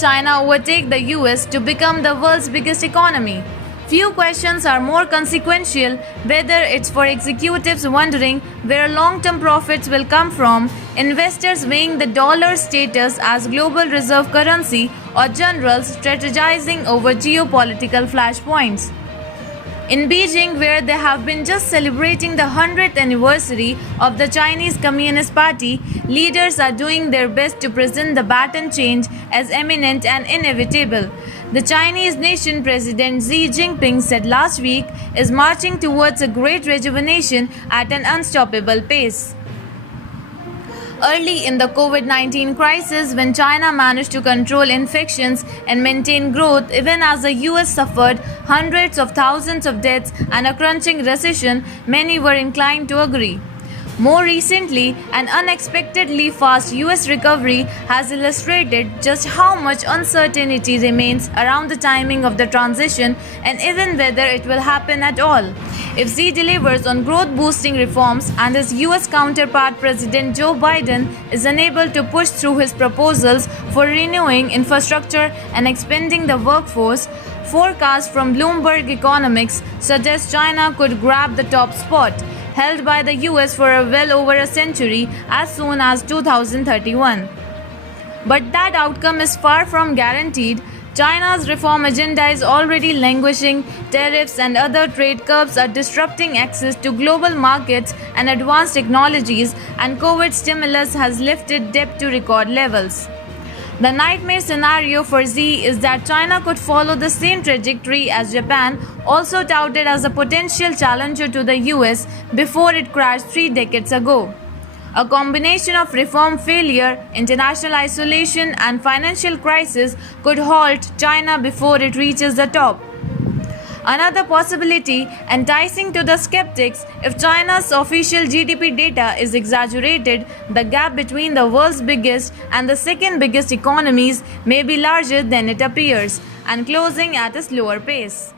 China overtake the US to become the world's biggest economy? Few questions are more consequential, whether it's for executives wondering where long term profits will come from, investors weighing the dollar's status as global reserve currency, or generals strategizing over geopolitical flashpoints. In Beijing, where they have been just celebrating the 100th anniversary of the Chinese Communist Party, leaders are doing their best to present the baton change as imminent and inevitable. The Chinese nation President Xi Jinping said last week is marching towards a great rejuvenation at an unstoppable pace. Early in the COVID-19 crisis, when China managed to control infections and maintain growth even as the US suffered hundreds of thousands of deaths and a crunching recession, many were inclined to agree. More recently, an unexpectedly fast US recovery has illustrated just how much uncertainty remains around the timing of the transition and even whether it will happen at all. If Xi delivers on growth boosting reforms and his US counterpart President Joe Biden is unable to push through his proposals for renewing infrastructure and expanding the workforce, forecasts from Bloomberg Economics suggest China could grab the top spot, held by the US for well over a century, as soon as 2031. But that outcome is far from guaranteed. China's reform agenda is already languishing, tariffs and other trade curbs are disrupting access to global markets and advanced technologies, and COVID stimulus has lifted debt to record levels. The nightmare scenario for Xi is that China could follow the same trajectory as Japan, also touted as a potential challenger to the US before it crashed 3 decades ago. A combination of reform failure, international isolation, and financial crisis could halt China before it reaches the top. Another possibility, enticing to the skeptics, if China's official GDP data is exaggerated, the gap between the world's biggest and the second biggest economies may be larger than it appears, and closing at a slower pace.